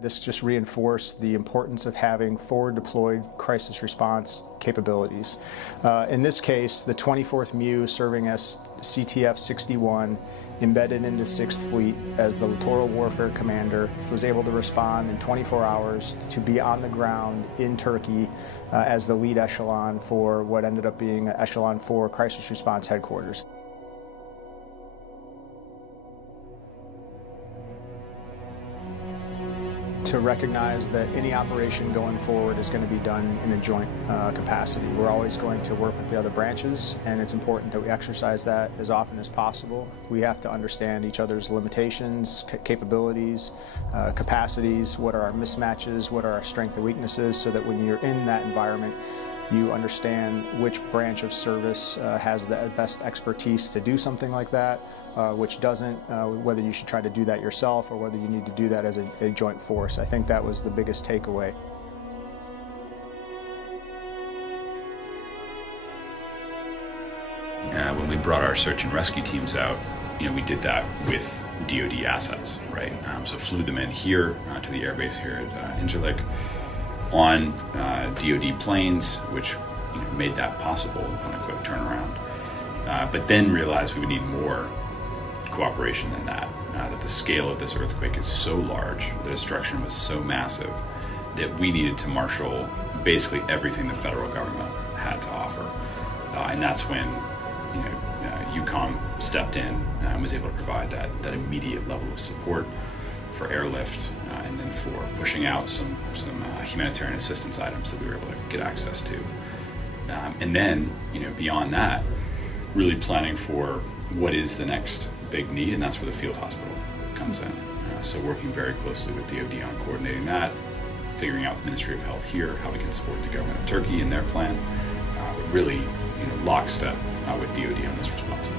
This just reinforced the importance of having forward-deployed crisis response capabilities. In this case, the 24th MEU serving as CTF-61, embedded into 6th Fleet as the Littoral Warfare Commander, was able to respond in 24 hours to be on the ground in Turkey as the lead echelon for what ended up being Echelon 4 Crisis Response Headquarters. To recognize that any operation going forward is going to be done in a joint capacity. We're always going to work with the other branches, and it's important that we exercise that as often as possible. We have to understand each other's limitations, capabilities, capacities, what are our mismatches, what are our strengths and weaknesses, so that when you're in that environment, you understand which branch of service has the best expertise to do something like that, which doesn't, whether you should try to do that yourself or whether you need to do that as a joint force. I think that was the biggest takeaway. When we brought our search and rescue teams out, we did that with DoD assets, right? So flew them in here to the airbase here at INCIRLIK on DoD planes, which made that possible on a quick turnaround. But then realized we would need more cooperation than that, that the scale of this earthquake is so large, the destruction was so massive, that we needed to marshal basically everything the federal government had to offer. And that's when UCOM stepped in and was able to provide that immediate level of support for airlift, and then for pushing out some humanitarian assistance items that we were able to get access to. And then, beyond that, really planning for what is the next big need, and that's where the field hospital comes in. So working very closely with DoD on coordinating that, figuring out with the Ministry of Health here how we can support the government of Turkey in their plan, but really, lockstep with DoD on this response.